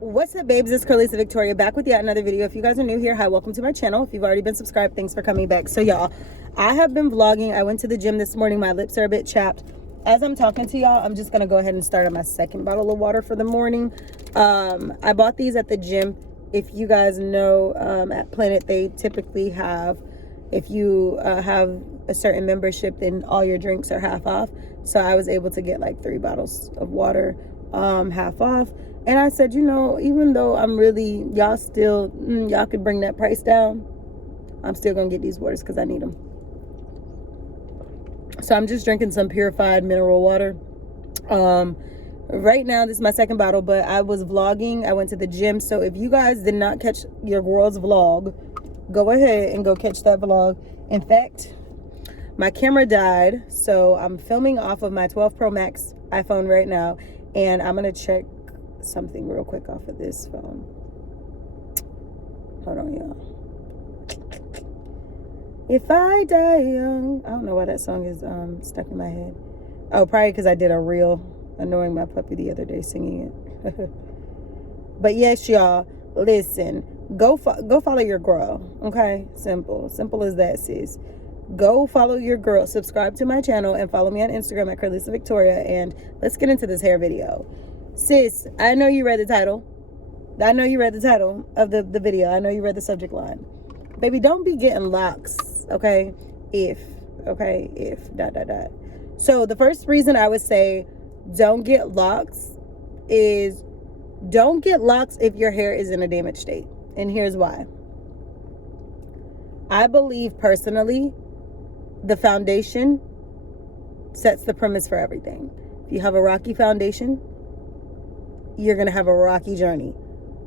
What's up, babes? It's cralisa Victoria back with yet another video. If you guys are new here, hi, welcome to my channel. If you've already been subscribed, thanks for coming back. So y'all, I have been vlogging. I went to the gym this morning. My lips are a bit chapped. As I'm talking to y'all, I'm just gonna go ahead and start on my second bottle of water for the morning. I bought these at the gym. If you guys know, at Planet, they typically have, if you have a certain membership, then all your drinks are half off. So I was able to get like 3 bottles of water half off. And I said, you know, even though I'm really, y'all could bring that price down, I'm still gonna get these waters because I need them. So I'm just drinking some purified mineral water. Right now, this is my second bottle, but I was vlogging. I went to the gym. So if you guys did not catch your girl's vlog, go ahead and go catch that vlog. In fact, my camera died, so I'm filming off of my 12 Pro Max iPhone right now, and I'm gonna check something real quick off of this phone. Hold on, y'all. If I die young. I don't know why that song is stuck in my head. Oh, probably because I did a reel annoying my puppy the other day singing it. But yes, y'all, listen, go follow your girl. Okay, simple as that, sis. Go follow your girl, subscribe to my channel, and follow me on Instagram at cralisa Victoria. And let's get into this hair video. Sis, I know you read the title. I know you read the title of the video. I know you read the subject line. Baby, don't be getting locks, okay? If. So the first reason I would say don't get locks is don't get locks if your hair is in a damaged state. And here's why. I believe personally the foundation sets the premise for everything. If you have a rocky foundation, you're going to have a rocky journey.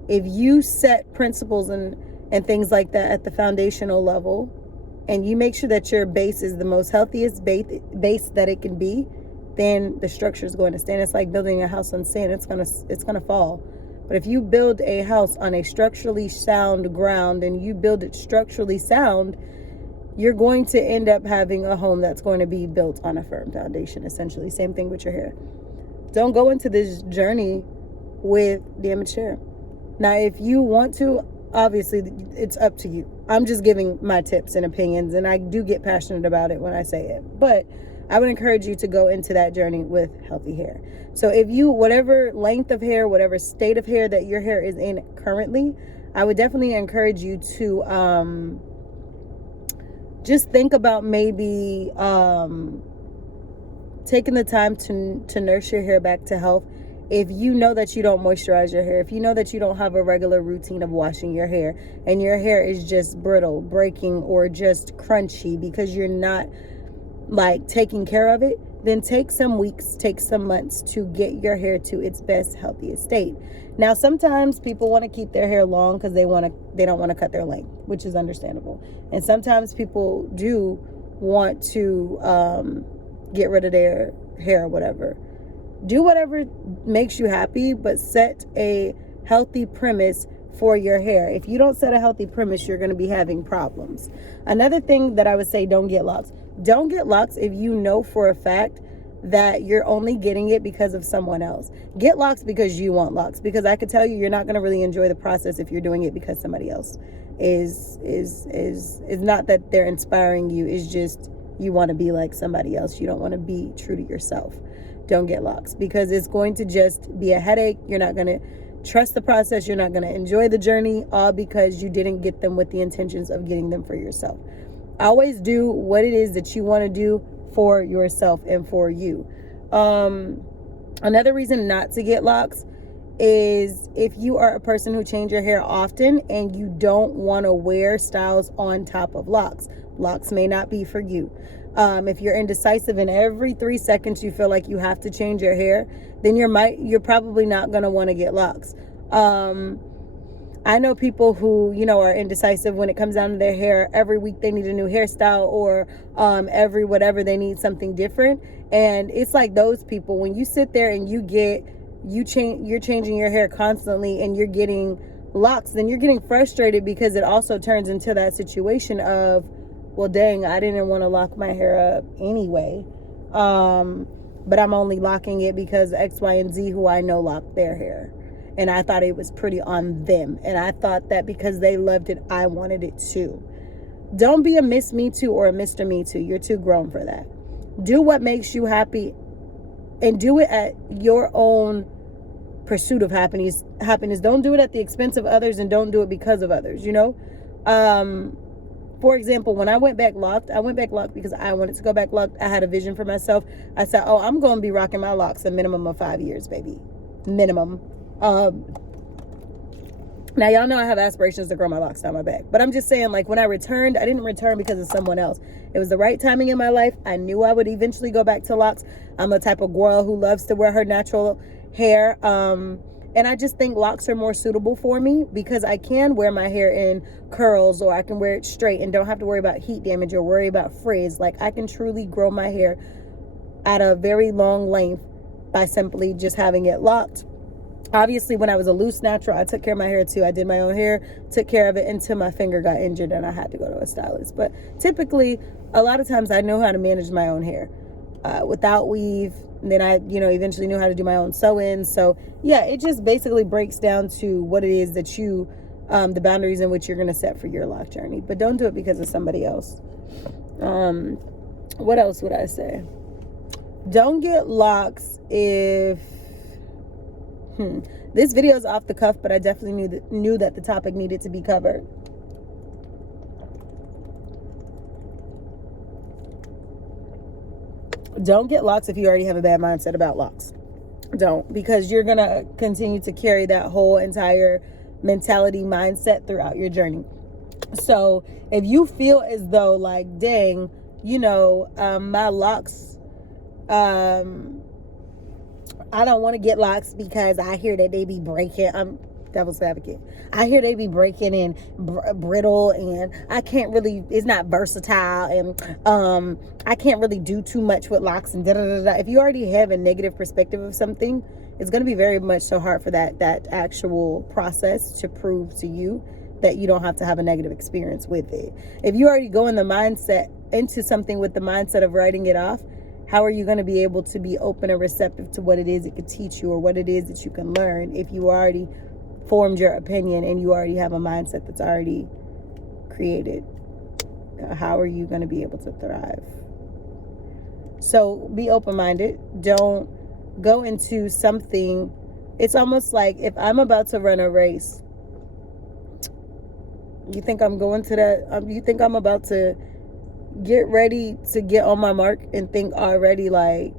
If you set principles and things like that at the foundational level, and you make sure that your base is the most healthiest base that it can be, then the structure is going to stand. It's like building a house on sand. It's gonna fall. But if you build a house on a structurally sound ground and you build it structurally sound, you're going to end up having a home that's going to be built on a firm foundation, essentially. Same thing with your hair. Don't go into this journey with damaged hair. Now, if you want to, obviously it's up to you. I'm just giving my tips and opinions, and I do get passionate about it when I say it, but I would encourage you to go into that journey with healthy hair. So if you, whatever length of hair, whatever state of hair that your hair is in currently, I would definitely encourage you to just think about maybe taking the time to nurse your hair back to health. If you know that you don't moisturize your hair, if you know that you don't have a regular routine of washing your hair, and your hair is just brittle, breaking, or just crunchy because you're not like taking care of it, then take some weeks, take some months to get your hair to its best, healthiest state. Now, sometimes people want to keep their hair long because they don't want to cut their length, which is understandable. And sometimes people do want to get rid of their hair or whatever. Do whatever makes you happy, but set a healthy premise for your hair. If you don't set a healthy premise, you're going to be having problems. Another thing that I would say, don't get locks. Don't get locks if you know for a fact that you're only getting it because of someone else. Get locks because you want locks, because I could tell you're not going to really enjoy the process if you're doing it because somebody else is not that they're inspiring you. It's just you want to be like somebody else. You don't want to be true to yourself. Don't get locks, because it's going to just be a headache. You're not going to trust the process. You're not going to enjoy the journey, all because you didn't get them with the intentions of getting them for yourself. Always do what it is that you want to do for yourself and for you. Another reason not to get locks is if you are a person who changes your hair often and you don't want to wear styles on top of locks. Locks may not be for you. If you're indecisive and every 3 seconds you feel like you have to change your hair, then you're probably not going to want to get locks. I know people who, are indecisive when it comes down to their hair. Every week they need a new hairstyle, or every whatever, they need something different. And it's like those people, when you sit there and you're changing your hair constantly and you're getting locks, then you're getting frustrated, because it also turns into that situation of, well, dang, I didn't want to lock my hair up anyway. But I'm only locking it because X, Y, and Z who I know lock their hair. and I thought it was pretty on them. And I thought that because they loved it, I wanted it too. Don't be a Miss Me Too or a Mr. Me Too. You're too grown for that. Do what makes you happy, and do it at your own pursuit of happiness. Don't do it at the expense of others, and don't do it because of others, you know? For example, when I went back locked because I wanted to go back locked. I had a vision for myself. I said, oh, I'm going to be rocking my locks a minimum of 5 years, baby. Minimum. Now, y'all know I have aspirations to grow my locks down my back. But I'm just saying, like, when I returned, I didn't return because of someone else. It was the right timing in my life. I knew I would eventually go back to locks. I'm a type of girl who loves to wear her natural hair. And I just think locks are more suitable for me because I can wear my hair in curls, or I can wear it straight and don't have to worry about heat damage or worry about frizz. Like, I can truly grow my hair at a very long length by simply just having it locked. Obviously, when I was a loose natural, I took care of my hair too. I did my own hair, took care of it until my finger got injured and I had to go to a stylist. But typically, a lot of times I know how to manage my own hair without weave. And then I, eventually knew how to do my own sew-ins. So yeah, it just basically breaks down to what it is that you, the boundaries in which you're going to set for your lock journey. But don't do it because of somebody else. What else would I say? Don't get locks if... This video is off the cuff, but I definitely knew that the topic needed to be covered. Don't get locks if you already have a bad mindset about locks. Don't, because you're going to continue to carry that whole entire mentality mindset throughout your journey. So if you feel as though like, dang, my locks, I don't want to get locks because I hear that they be breaking. I'm devil's advocate. I hear they be breaking and brittle, and I can't really, it's not versatile, and I can't really do too much with locks and da-da-da-da. If you already have a negative perspective of something, it's going to be very much so hard for that actual process to prove to you that you don't have to have a negative experience with it. If you already go into something with the mindset of writing it off, how are you going to be able to be open and receptive to what it is it could teach you or what it is that you can learn if you already formed your opinion and you already have a mindset that's already created? How are you going to be able to thrive? So be open-minded. Don't go into something. It's almost like if I'm about to run a race, you think I'm going to that? You think I'm about to get ready to get on my mark and think already like,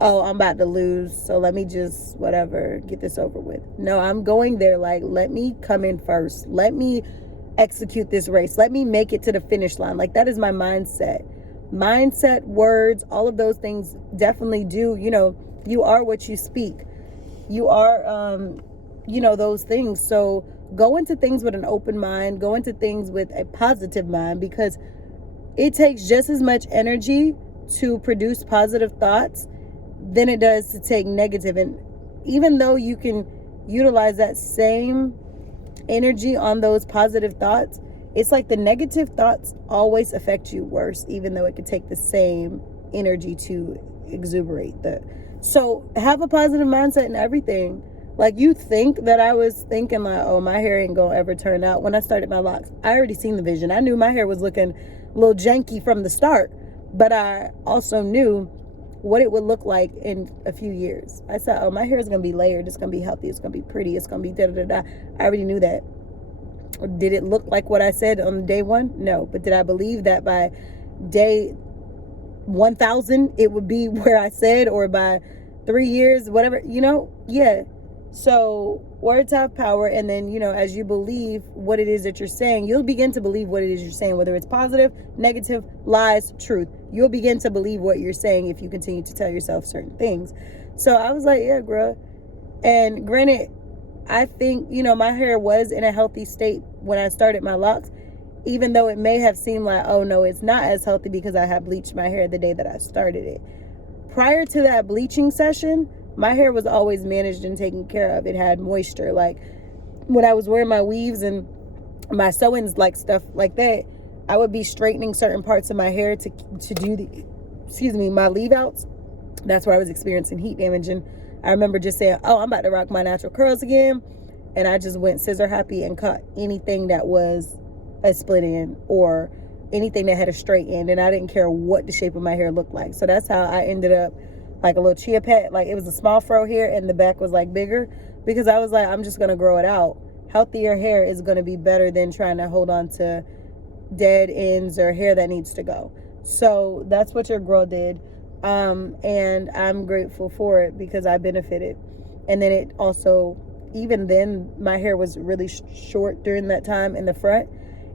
oh, I'm about to lose, so let me just get this over with? No, I'm going there like, let me come in first, let me execute this race, let me make it to the finish line. Like, that is my mindset, words, all of those things definitely do. You are what you speak. You are those things. So go into things with an open mind, go into things with a positive mind, because it takes just as much energy to produce positive thoughts than it does to take negative. And even though you can utilize that same energy on those positive thoughts, it's like the negative thoughts always affect you worse, even though it could take the same energy to exuberate. So have a positive mindset in everything. Like, you think that I was thinking like, oh, my hair ain't gonna ever turn out. When I started my locks, I already seen the vision. I knew my hair was looking a little janky from the start, but I also knew what it would look like in a few years. I said, oh, my hair is going to be layered. It's going to be healthy. It's going to be pretty. It's going to be da-da-da-da. I already knew that. Did it look like what I said on day one? No. But did I believe that by day 1,000, it would be where I said, or by 3 years, whatever, yeah. So words have power. And then, as you believe what it is that you're saying, you'll begin to believe what it is you're saying, whether it's positive, negative, lies, truth. You'll begin to believe what you're saying if you continue to tell yourself certain things. So I was like, yeah, girl. And granted, I think, my hair was in a healthy state when I started my locks, even though it may have seemed like, oh no, it's not as healthy because I had bleached my hair the day that I started it. Prior to that bleaching session, my hair was always managed and taken care of. It had moisture. Like, when I was wearing my weaves and my sew-ins, like stuff like that, I would be straightening certain parts of my hair to do my leave outs. That's where I was experiencing heat damage, and I remember just saying, oh, I'm about to rock my natural curls again. And I just went scissor happy and cut anything that was a split end or anything that had a straight end. And I didn't care what the shape of my hair looked like. So that's how I ended up like a little chia pet. Like, it was a small fro here and the back was like bigger, because I was like, I'm just going to grow it out. Healthier hair is going to be better than trying to hold on to dead ends or hair that needs to go. So that's what your girl did. And I'm grateful for it because I benefited. And then it also, even then, my hair was really short during that time in the front.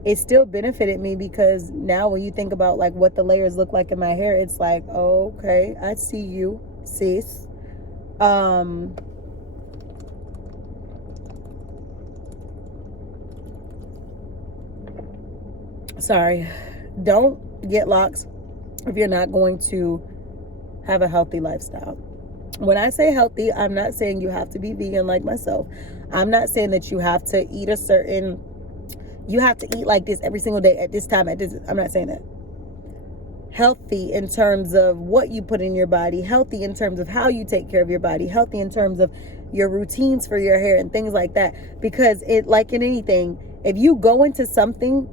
It still benefited me because now when you think about like what the layers look like in my hair, it's like, oh, okay, I see you, sis. Sorry, don't get locks if you're not going to have a healthy lifestyle. When I say healthy, I'm not saying you have to be vegan like myself. I'm not saying that you have to eat you have to eat like this every single day at this time, I'm not saying that. Healthy in terms of what you put in your body, healthy in terms of how you take care of your body, healthy in terms of your routines for your hair and things like that. Because it, like in anything, if you go into something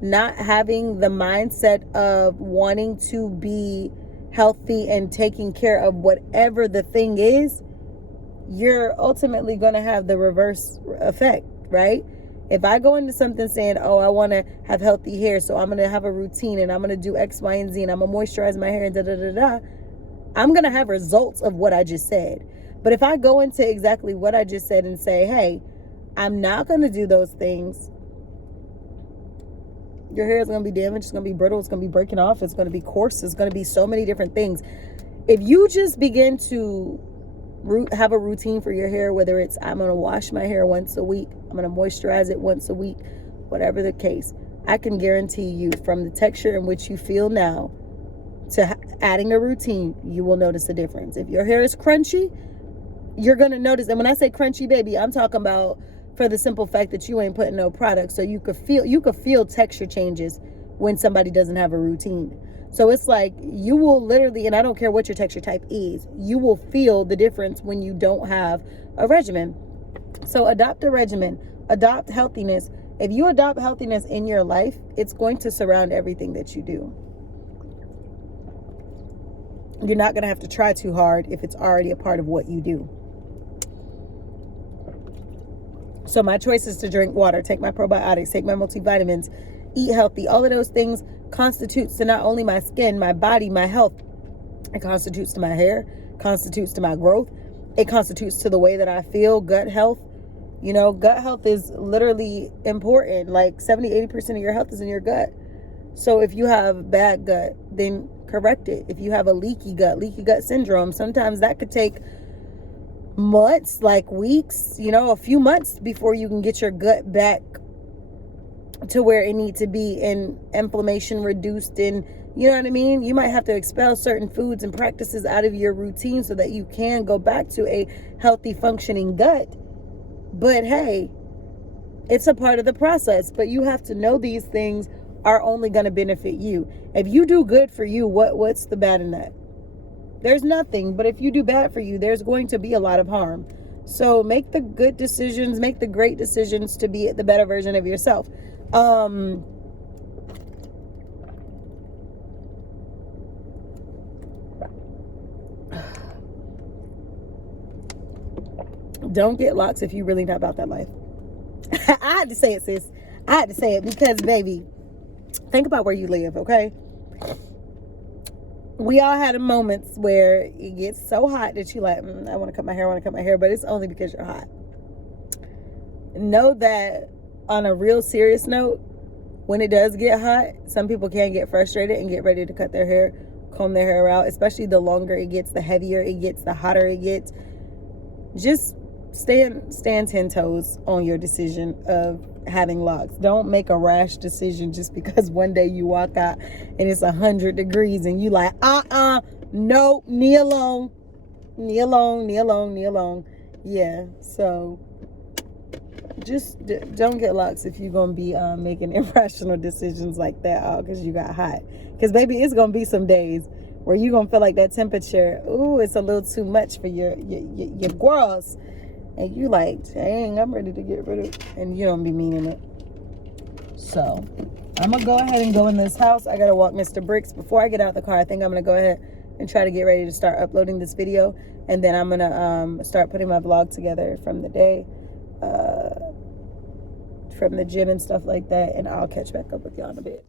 not having the mindset of wanting to be healthy and taking care of whatever the thing is, you're ultimately going to have the reverse effect, right? If I go into something saying, oh, I want to have healthy hair, so I'm going to have a routine and I'm going to do X, Y, and Z, and I'm going to moisturize my hair and da-da-da-da, I'm going to have results of what I just said. But if I go into exactly what I just said and say, hey, I'm not going to do those things, your hair is going to be damaged, it's going to be brittle, it's going to be breaking off, it's going to be coarse, it's going to be so many different things. If you just begin to have a routine for your hair, whether it's I'm going to wash my hair once a week, I'm going to moisturize it once a week, whatever the case, I can guarantee you from the texture in which you feel now to adding a routine, you will notice a difference. If your hair is crunchy, you're going to notice. And when I say crunchy, baby, I'm talking about for the simple fact that you ain't putting no product. So you could feel texture changes when somebody doesn't have a routine. So it's like you will literally, and I don't care what your texture type is, you will feel the difference when you don't have a regimen. So adopt a regimen, adopt healthiness. If you adopt healthiness in your life, it's going to surround everything that you do. You're not going to have to try too hard if it's already a part of what you do. So my choice is to drink water, take my probiotics, take my multivitamins, eat healthy. All of those things constitutes to not only my skin, my body, my health. It constitutes to my hair, constitutes to my growth. It constitutes to the way that I feel, gut health. You know, gut health is literally important. Like 70-80% of your health is in your gut. So if you have bad gut, then correct it. If you have a leaky gut syndrome, sometimes that could take months, like weeks, a few months before you can get your gut back to where it needs to be and inflammation reduced, and you know what I mean? You might have to expel certain foods and practices out of your routine so that you can go back to a healthy functioning gut. But hey, it's a part of the process. But you have to know these things are only going to benefit you. If you do good for you, what's the bad in that? There's nothing. But if you do bad for you, there's going to be a lot of harm. So make the good decisions, make the great decisions to be the better version of yourself. Don't get locks if you're really not about that life. I had to say it, sis. I had to say it because, baby, think about where you live, okay? We all had moments where it gets so hot that you're like, I want to cut my hair, but it's only because you're hot. Know that on a real serious note, when it does get hot, some people can get frustrated and get ready to cut their hair, comb their hair out, especially the longer it gets, the heavier it gets, the hotter it gets. Just stand 10 toes on your decision of having locks. Don't make a rash decision just because one day you walk out and it's 100 degrees and you like, no, knee alone. Yeah, so just don't get locks if you're gonna be making irrational decisions like that all because you got hot. Because baby, it's gonna be some days where you gonna feel like that temperature, ooh, it's a little too much for your girls. And you like, dang, I'm ready to get rid of it. And you don't be meaning it. So I'm gonna go ahead and go in this house. I gotta walk Mr. Bricks. Before I get out the car, I think I'm gonna go ahead and try to get ready to start uploading this video. And then I'm gonna start putting my vlog together from the day, from the gym and stuff like that. And I'll catch back up with y'all in a bit.